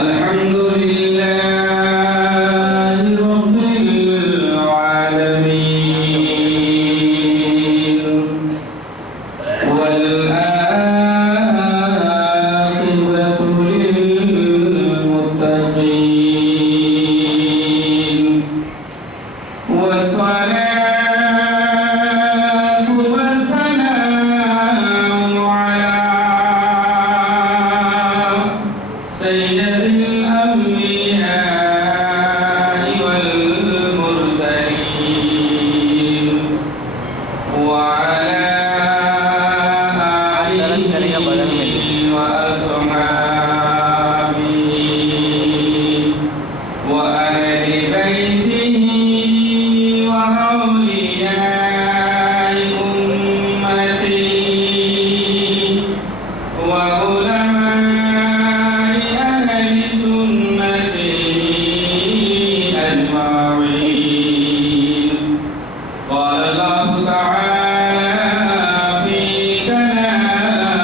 الحمد لله رب العالمين والعاقبة للمتقين والصلاة والسلام على سيد الأنبياء والمرسلين وعلى آله وأصحابه وأهل بيته وأولياء أمته وعلماء أهل سنته أجمعين. قال الله تعالى في كلامه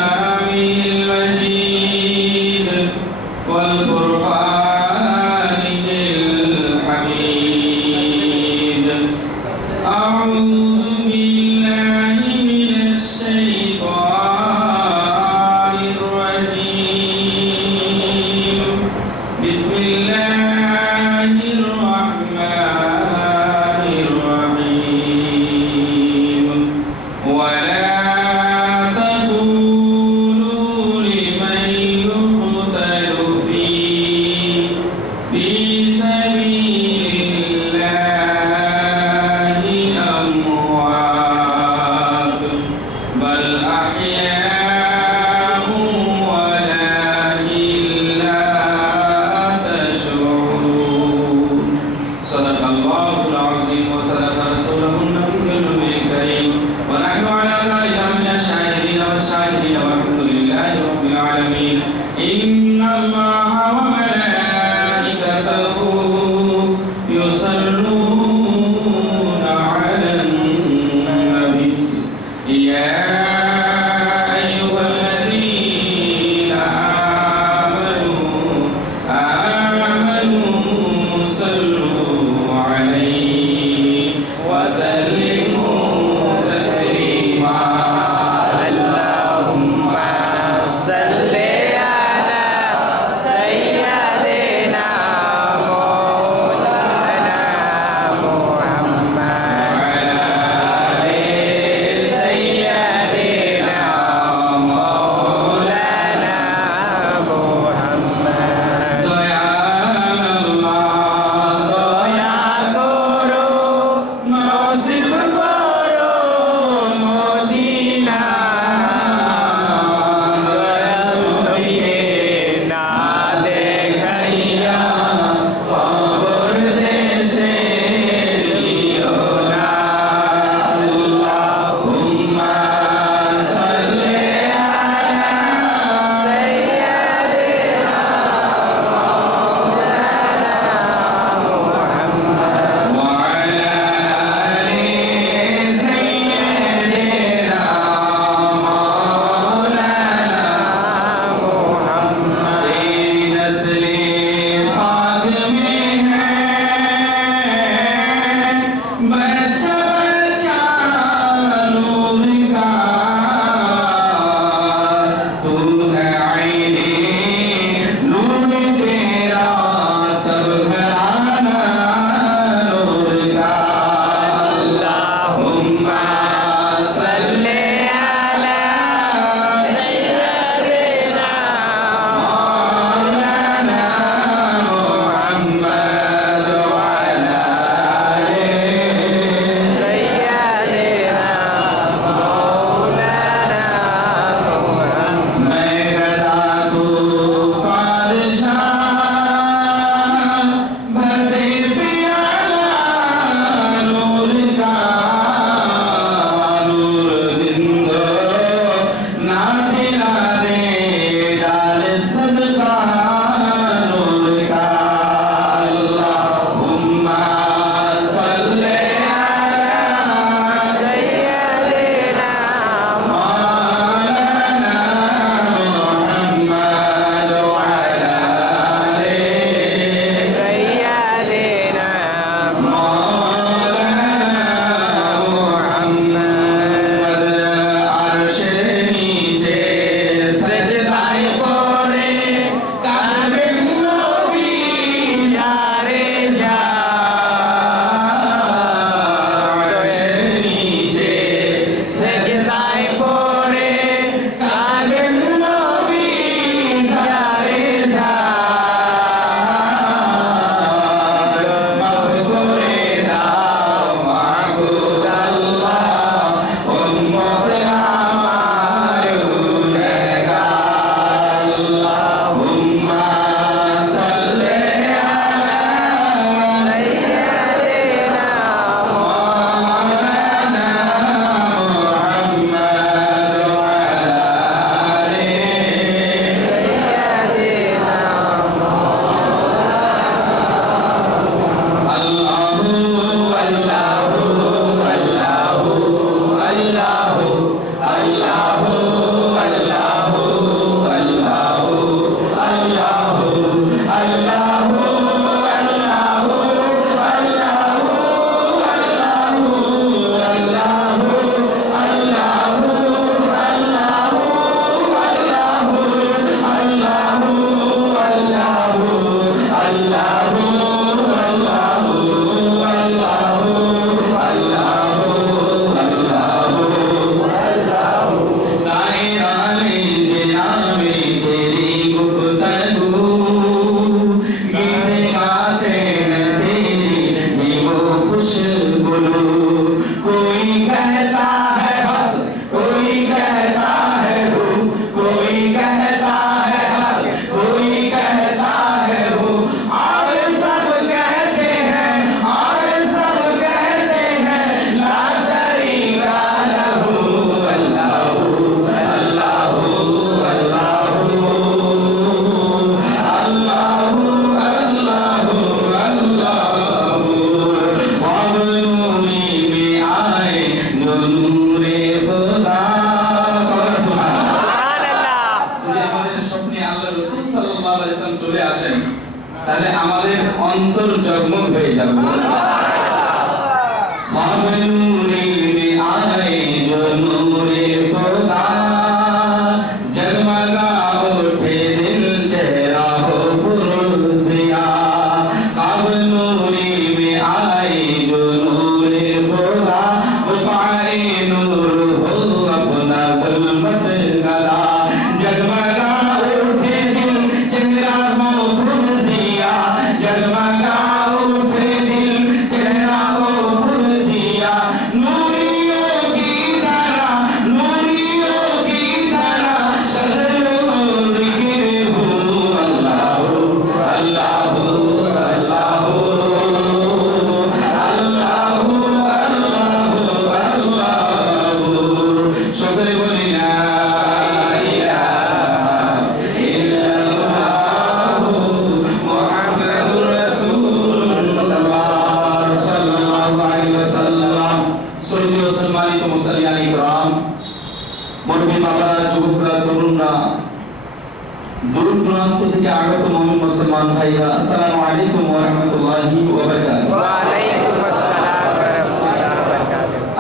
তাহলে আমাদের অন্তর জগমগ হয়ে যাবে।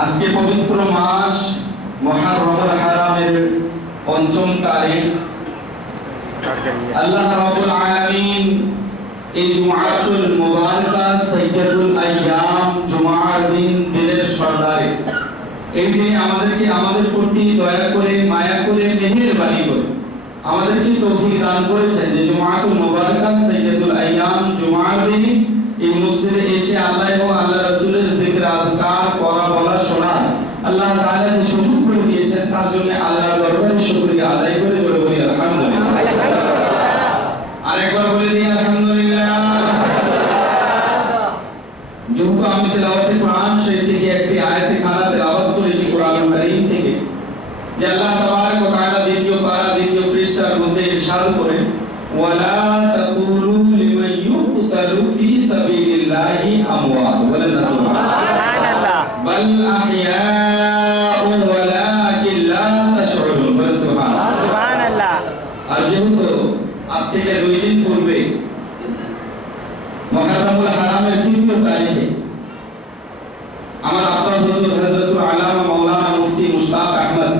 আজকে পবিত্র মাস মুহররমুল হারামের ৫ম তারিখ। আল্লাহ রাব্বুল আলামিন এই জুমআতুল মুবারাকা সাইয়্যিদুল আইয়াম জুমার দিন দিনের সরদারে এই দিনে আমাদেরকে আমাদের প্রতি দয়া করে মায়া করে মেহেরবানি করে আমাদেরকে তৌফিক দান করেছেন যে জুমআতুল মুবারাকা সাইয়্যিদুল আইয়াম জুমার দিন এই মসজিদে এসে আল্লাহ এবং আল্লাহ রাসূলের জিকির আজকার পড়া বলা শোনা আল্লাহ তাআলা যে সুযোগ করে দিয়েছেন তার জন্য আল্লাহর দরবারে শুকরিয়া আদায় করে জোরে বলি আলহামদুলিল্লাহ। আরেকবার বলে দিই আলহামদুলিল্লাহ। যেহেতু আমি তেলাওয়াতে কোরআন শরীফ থেকে একটি আয়াতে খানা তেলাওয়াত করেছি কোরআনুল কারীম থেকে, যে আল্লাহ তাবারক ওয়া তাআলা দ্বিতীয় পারা দ্বিতীয় পৃষ্ঠার মধ্যে ইরশাদ করেন ওয়ালা তাকুলু লিমান ইউকতালু ফি সাবিলিল্লাহি আমওয়াত ওয়ালা সুবহানাল্লাহ বাল আহইয়াউ ওয়ালাকিন লা তাশউরুন ওয়া সুবহানাল্লাহ। আর যেহেতু আজ থেকে 2 দিন পূর্বে মুহররমুল হারামের 3য় তারিখে আমার আব্বা হুজুর হযরতুল আল্লামা মাওলানা মুফতি মুশতাক আহমদ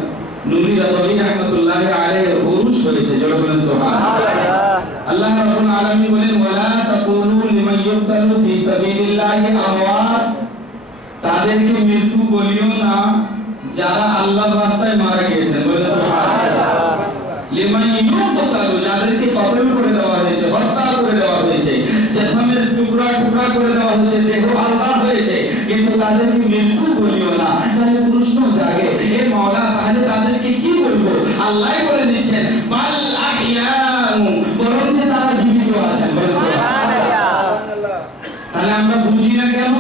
নুরি রাদওয়ি রাহমাতুল্লাহি আলাইহির উরুস হয়েছে। জোরে বলেন সুবহানাল্লাহ। আল্লাহ রাব্বুল আলামিন বলেন ওয়ালা তাকুলু লিমান ইউকতালু ফি সাবিলিল্লাহি আমওয়াত, তাদেরকে মৃত্যু বলিও না যারা আল্লাহর রাস্তায় মারা গিয়েছেন। বলেন সুবহানাল্লাহ। লিমান ইউকতালু, যাদেরকে কতল করে দেওয়া হয়েছে, হত্যা করে দেওয়া হয়েছে, জিসমের টুকরা টুকরা করে দেওয়া হয়েছে, দেহ আলগা হয়েছে, কিন্তু তাদেরকে মৃত্যু বলিও না। তাহলে প্রশ্ন জাগে, হে মাওলা তাহলে তাদেরকে কি বলবো? আল্লাহ বলে দিচ্ছেন বাল আহইয়াউ, বরং যে তারা জীবিত আছেন। সুবহানাল্লাহ। তাহলে আমরা বুঝি না কেন?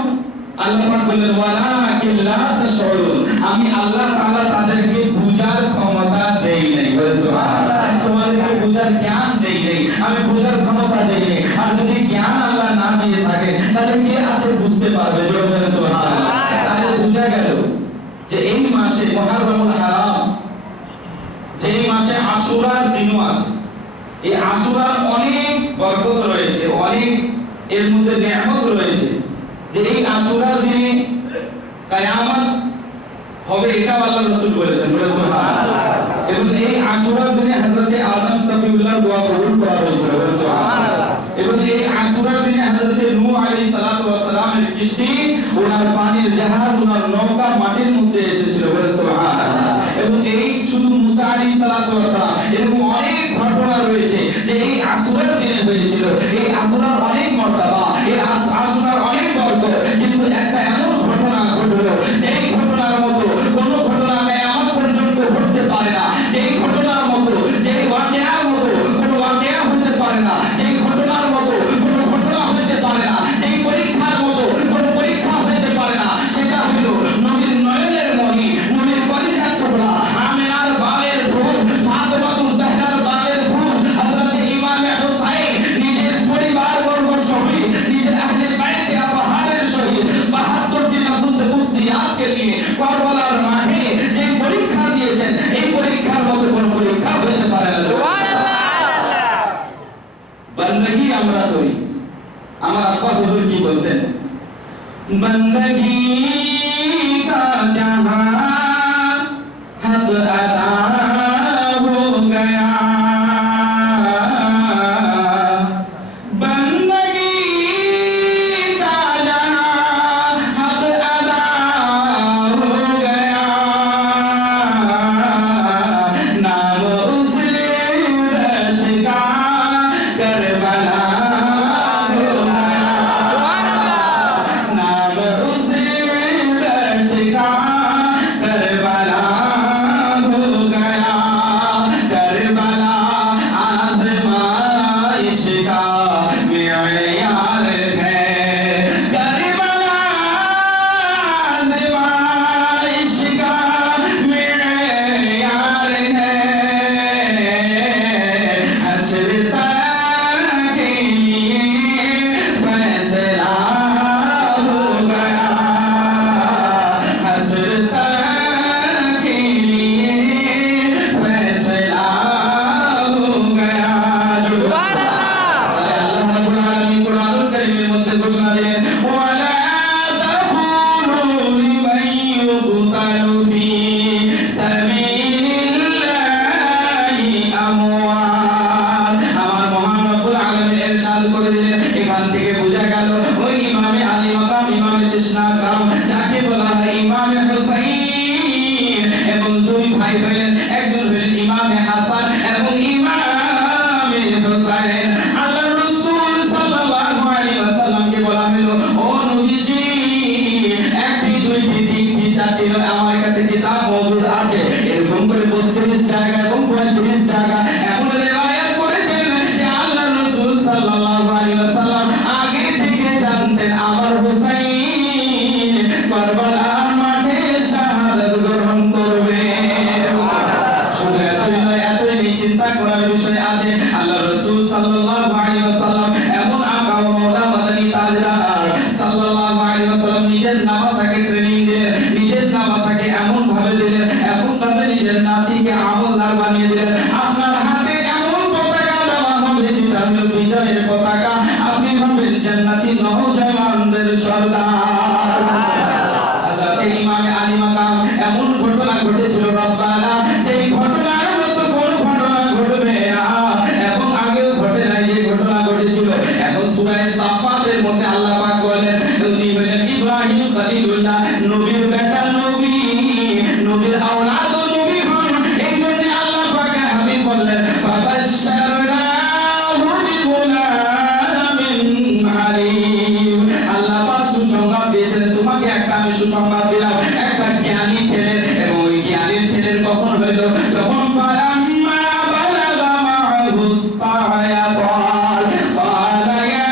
আল্লাহ পাক বলেন ওয়ালাকিন লা তাশউরুন, আমি আল্লাহ তাআলা তাদেরকে বুঝার ক্ষমতা দেই নাই। সুবহানাল্লাহ। তোমাদেরকে বুঝার জ্ঞান দেই নাই, আমি বুঝার ক্ষমতা দেই নাই। আর যদি জ্ঞান আল্লাহ না দিয়ে থাকে তাহলে কে আছে বুঝতে পারবে? সুবহানাল্লাহ। তাহলে বুঝা গেল যে এই মাসে মুহররমুল হারাম, যে মাসে আশুরার দিনও আছে, এই আশুরার অনেক বরকত রয়েছে, অনেক এর মধ্যে নিয়ামত রয়েছে, যে এই আশুরার দিনে কিয়ামত হবে এটা আল্লাহ রাসূল বলেছেন। সুবহানাল্লাহ। এবং এই আশুরার দিনে হযরত আদম সফিউল্লাহ দোয়া কবুল করা হয়েছিল। সুবহানাল্লাহ। এবং এই আশুরার দিনে হযরত নূহ আলাইহিস সালাতু ওয়াস সালামের কিস্তি, ওনার পানির জাহাজ, ওনার নৌকা মাটির মধ্যে এসেছিল। সুবহানাল্লাহ। এবং এই শুধু মুসা আলাইহিস সালাতু ওয়াস সালাম, এরকম অনেক ঘটনা রয়েছে যে এই আশুরার দিনে হয়েছিল। এই আশুরার অনেক মর্যাদা, এই আশুরার অনেক বরকত, কিন্তু একটা এমন ঘটনা ঘটলো যেই ঘটনার মতো কোন ঘটনা কিয়ামত পর্যন্ত ঘটতে পারে না, যেই ঘটনার মতো, যেই ওয়াকিয়ার মতো কোন ওয়াকিয়া হতে পারে না, যেই ঘটনার মতো কোন ঘটনা হতে পারে না, যেই পরীক্ষার মতো কোন পরীক্ষা হতে পারে না, সেটা হলো নবীর নয়নের মণি, নবীর কলিজার টুকরা, আমিনার বাবের ফুল, ফাতেমাতুজ জাহরা হুজুর কি বলতেন, বন্দগি কা জাহান হক আদা হো গয়া, বন্দগি কা জাহান হক আদা হো গয়া, নাম উসে দশ का करबला हो गया, नाम उसे दश का करबला हो गया, करबला आज़माइश का मेयार है, करबला आज़माइश का मेयार है, हश्र के लिए फैसला हो गया, हश्र के लिए फैसला हो गया। আল্লাহ রাব্বুল আলামিন কুরআনুল কারীমের মধ্যে ঘোষণা দেন, ওয়ালা তাকুলু লিমান ইউকতালু ফি সাবিলিল্লাহি আমওয়াত। আমার মহান রব্বুল আলামিন ইরশাদ করে দিলেন, এখান থেকে বোঝা গেল ওই ইমামে আলী মাকাম, ইমামে তৃষ্ণাকাম, যাকে বলা হয় ইমামে হুসাইন, এবং দুই ভাই হলেন, একজন হলেন ইমামে হাসান এবং ইমামে হুসাইন। আল্লাহর রাসূল সাল্লাল্লাহু আলাইহি ওয়াসাল্লামকে বলা হলো, ও নবীজি, একটি দুইটি তিনটি চারটি নয়, আমার কাছে কিতাব মওজুদ আছে, এরকম করে 32 জায়গা এবং 35 জায়গা এমন রিওয়ায়াত করেছেন যে আল্লাহর রাসূল সাল্লাল্লাহু আলাইহি ওয়াসাল্লাম আগে থেকে জানতেন আমার হুসাইন কারবালার মাঠে শাহাদাত গ্রহণ করবে। শুধু এতই নয়, এতই চিন্তা করার বিষয় আছে, আল্লাহর রাসূল সাল্লাল্লাহু আলাইহি ওয়াসাল্লাম এমন আকা ও মাওলা মাদানী তাজদার সাল্লাল্লাহু আলাইহি ওয়াসাল্লাম নিজের নামাজকে ট্রেনিং দিলেন, নিজের নামাজকে এমন ভাবে দিলেন, এমন ভাবে নিজের নাতিকে আমলদার বানিয়ে দিলেন। আপনার হাতে এমন পতাকা দেওয়া হবে যেটা হলো বিজয়ের পতাকা, আপনি হবেন জান্নাতি নওজওয়ানদের সর্দার। হযরত ইমামে আলী মাকাম এমন ঘটনা ঘটেছিল রব্বানা, যেই ঘটনার মতো কোন ঘটনা ঘটবে না এবং আগেও ঘটে নাই, যে ঘটনা ঘটেছিল। এখন সূরা সাফাতের মধ্যে আল্লাহ পাক বলেন, উনি হলেন ইব্রাহিম খলিলুল্লাহ, নবীর বেটা, নবী, নবীর আওলাদ ও নবী হন। এই জন্য আল্লাহ পাক হাবিব বললেন, ফাবাশশারনাহু বিগুলামিন আলীম। আল্লাহ পাক সুসংবাদ দিয়েছেন, তোমাকে একটা আমি সুসংবাদ দিলাম, একটা জ্ঞানী ছেলে, এবং ওই জ্ঞানীর ছেলের কখন হইল, যখন ফালাম্মা বালাগা মা'হুস সা'য়া ক্বালা ইয়া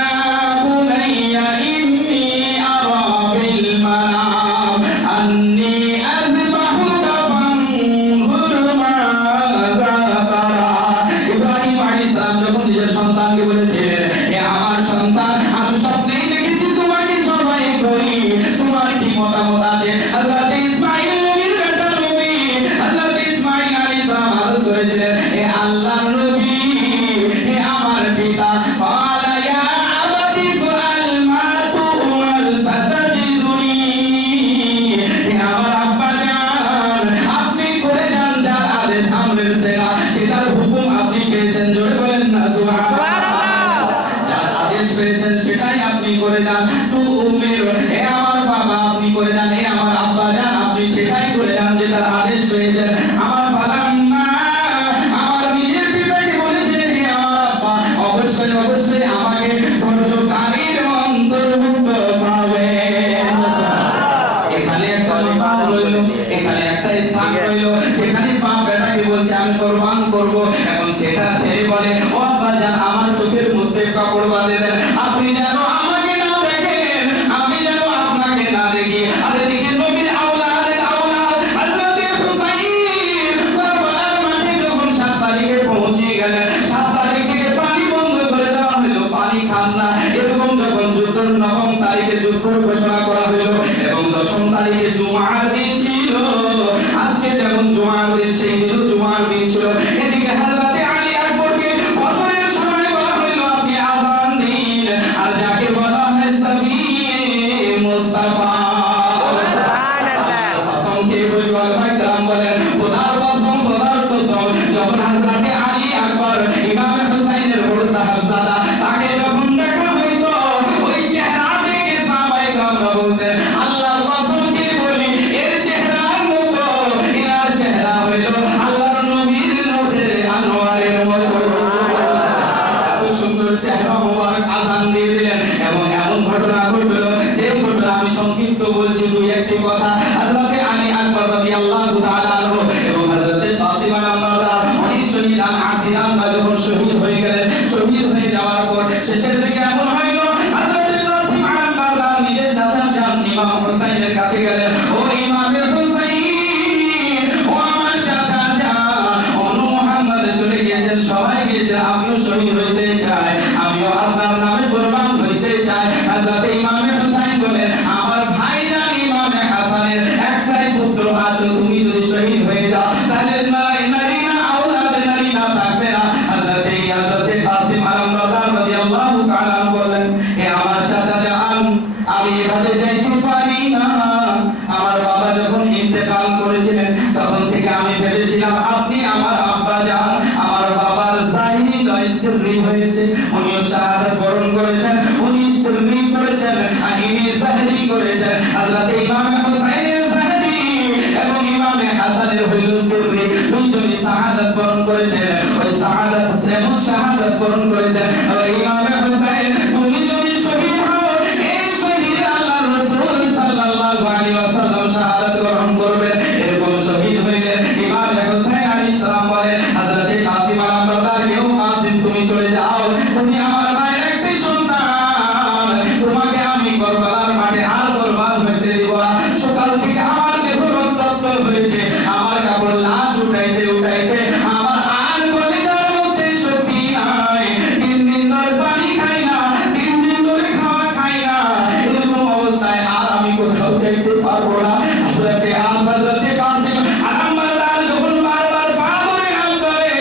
বুনাইয়া ইন্নী আরা ফিল মানাম আন্নী আযবাহুকা ফানজুর মাযা তারা। ইব্রাহিম আলাইহিস সালাম যখন নিজের সন্তানকে বলেছিলেন, হে আমার সন্তান, আমি স্বপ্নেই দেখেছি তোমাকে জবাই করি, তোমার কি মতামত আছে? হযরত ইসমাঈল নবীর বেটা, নবী হযরত ইসমাঈল আলাইহিস সালাম আরজ করেছিলেন, হে আল্লাহর নবী, হে আমার পিতা, ক্বালা ইয়া আবাতি ফাআল মা তু'মার সাতাজিদুনি। হে আমার আব্বা জান, আপনি করে যান যার আদেশ আমরেছে না, যেটার হুকুম আপনি পেয়েছেন, জোরে বলেন না সুবহানাল্লাহ। যার আদেশ পেয়েছেন সেটাই আপনি করে যান। তুমির, হে আমার বাবা, আপনি করে যান, হে আমার আব্বা জান, আপনি সেটাই করে যান যেটার আদেশ পেয়েছেন। আমার ফালাম্মা, আমার নিজের পিতাকে বলেছিলেন, হে আমার আব্বা, অবশ্যই অবশ্যই আমাকে ধৈর্যকারীর অন্তর্ভুক্ত পাবেন। এখানে একটা মাপ রইল, এখানে একটা স্থান রইল, যেখানে বাপ বেটাকে বলছে আমি কোরবান করব, এখন সেটা ছেড়ে বলে, ও আব্বা জান, আমার চোখের মধ্যে কাপড় বাঁধে দেন, আপনি যেন আমাকে না দেখেন, আমি যেন আপনাকে না দেখি। আর এদিকে নবীর আওলাদের আওলাদ হযরত হুসাইন কারবালার মাঠে যখন 7 তারিখে পৌঁছে গেলেন, 7 তারিখ থেকে পানি বন্ধ করে দেওয়া হলো, পানি খান না। এরকম যখন যুদ্ধের 9 তারিখে যুদ্ধ ঘোষণা করা হলো এবং 10 তারিখে জুমার দিন ছিল, আজকে যেমন জুমার দিন, সেই দিনও জুমার দিন ছিল। এদিকে হযরত আলী আকবরকে ফজরের সময় বলা হলো, আপনি আযান দিন, আর যাকে কাসিম আলমদার যখন শহীদ হয়ে গেলেন, শহীদ হয়ে যাওয়ার পর শেষের দিকে এমন হয়তো হযরত কাসিম আলমদার নিজের চাচা যান ইমাম হোসেনের কাছে গেলেন, ও ইমামে হোসেন, ও আমার চাচা যান, অনু মুহাম্মদ চলে গিয়েছেন, সবাই গিয়েছেন, আমিও শহীদ হইতে চাই, আমিও আপনার নামে কুরবান হইতে চাই। হযরত ইমামে হোসেন বলেন, আমার ভাইজান ইমামে হাসানের একটাই পুত্র আছে, তুমি যদি শহীদ হয়ে যাও তাহলে নারীনা আওলাদ নারীনা থাকবে না। হযরত কাসিম আলমদার রাদিয়াল্লাহু তাআলা বলেন, হে আমার চাচা যান, আমি এভাবে যাইতে পারি না। আমার বাবা যখন ইন্তেকাল করেছিলেন তখন থেকে আমি ভেবেছিলাম আপনি আমার আব্বা যান, আমার বাবার শাহীদ সিররি হয়েছে, উনিও শাহাদাত বরণ করেছেন, উনি সিররি করেছেন, ইনি সাহরি করেছেন। হযরত ইমাম হোসেনের সাহরি এবং ইমামে হাসানের হইল সিররি, দুইজনই শাহাদাত বরণ করেছেন। ওই শাহাদাত সেমন শাহাদাত বরণ করেছেন। ইমামে হোসেন, তুমি যদি শহীদ হও, এই শহীদ আল্লাহর রাসূল সাল্লাল্লাহু আলাইহি ওয়াসাল্লাম শাহাদাত গ্রহণ করবেন। এরকম শহীদ হইলেন ইমামে হোসেন আলাইহিস সালাম। বলেন হযরত কাসিম আলমদার, কেউ কাসিম তুমি চলে যাও, তুমি আমার মায়ের একটি সন্তান, তোমাকে আমি কারবালার মাঠে আর বরবাদ হইতে দিব না। সকাল থেকে আমার দেহ রক্তাক্ত হয়েছে, আমার কাপড় লাশ উঠাইতে উঠাইতে আমার আর কলিজার মধ্যে শক্তি নাই। 3 দিন ধরে পানি খাই না, 3 দিন ধরে খাওয়া খাই না, এরকম অবস্থায় আর আমি কোথাও যাইতে পারবো না। হযরত কাসিম আলমদার যখন বারবার পা ধরে হাত ধরে,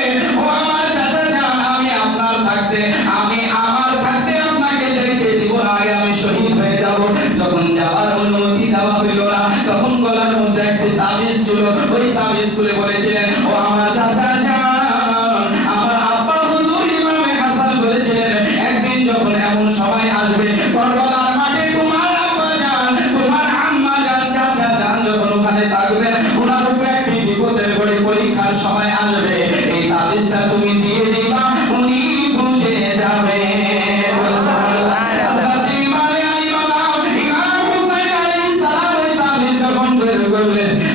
ও আমার চাচা যান, আমি আপনার থাকতে, আমি আমার থাকতে আপনাকে যাইতে দিব না, আগে আমি শহীদ হয়ে যাব। যখন যাওয়ার অনুমতি দেওয়া হইল না, তখন গলার মধ্যে একটি তাবিজ ছিল, ওই তাবিজ খুলে বলেছিলেন, ও আমার চাচা যান, আমার আব্বা হুজুর ইমামে হাসান বলেছিলেন, একদিন যখন এমন সময় আসবে কারবালার মাঠে তোমার আব্বা যান, তোমার আম্মা যান, চাচা যান যখন ওখানে থাকবে, ওনার উপরে একটি বিপদের ঘড়ি পরীক্ষার সময় আসবে, এই তাবিজটা তুমি দিয়ে দিবা, উনি বুঝে যাবে।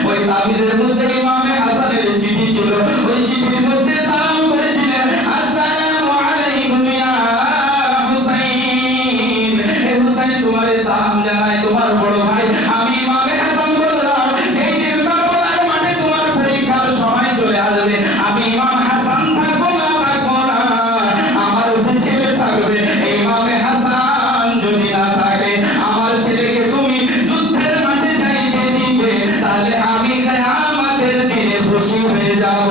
ওই তাবিজের মধ্যে ইমামে হাসানের চিঠি ছিল, ওই চিঠির মধ্যে সালাম করেছিলেন, আসসালামু আলাইকুম ইয়া হুসাইন, হে হুসাইন তোমারে সালাম জানাই, তোমার বড় ভাই আমি ইমামে হাসান বললাম, যেই দিন কারবালার মাঠে তোমার পরীক্ষার সময় চলে আসবে, আমি ইমাম হাসান থাকবো না, আমার উপরে ছেলে থাকবে। ইমামে হাসান যদি না থাকে, আমার ছেলেকে তুমি যুদ্ধের মাঠে যাইতে দিবে, তাহলে আমি কিয়ামতের দিনে খুশি হয়ে যাব।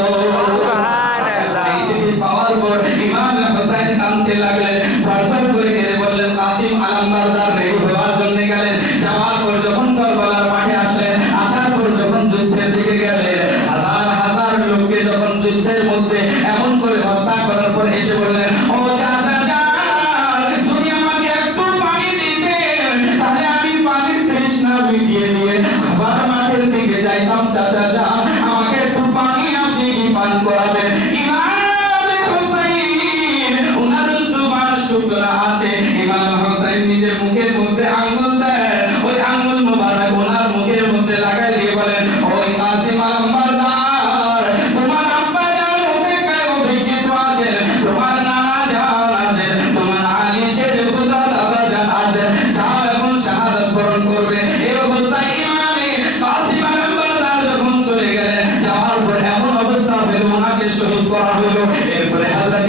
এই চিঠি পাওয়ার পর ইমাম হোসেন কাঁদতে লাগলেন, ঝরঝর করে কেঁদে বললেন, কাসিম আলমদার রেডি হওয়ার জন্য গেলেন। যাওয়ার পর যখন কারবালার মাঠে আসলেন, আসার পর যখন যুদ্ধের দিকে গেলেন, হাজার হাজার লোককে যখন যুদ্ধের মধ্যে এমন করে হত্যা করার পর এসে বললেন, ও চাচা যান, যদি আমাকে একটু পানি দিতেন তাহলে আমি পানির তৃষ্ণা মিটিয়ে দিয়ে আবার মাঠের দিকে যাইতাম। চাচা যান, আমাকে একটু পানি আপনি কি পান করাবেন? ইমামে হোসেন, ওনার জুবান শুকনা আছে, ইমাম হোসেন নিজের মুখের মধ্যে আঙ্গুল দেয়, ওই আঙ্গুল মোবারক ওনার মুখের মধ্যে লাগাই দিয়ে বলেন, ওই কাসিম আলমদার, তোমার আব্বা যান অপেক্ষায় অপেক্ষিত আছেন, তোমার নানা যান আছেন, তোমার আলী শের খুদা দাদা যান আছেন, যাও এখন শাহাদাত বরণ করবে। এই অবস্থায় ইমামে কাসিম আলমদার যখন চলে গেলেন, যাওয়ার পর এমন অবস্থা হলো ওনাকে শহীদ করা হলো। এরপরে হযরত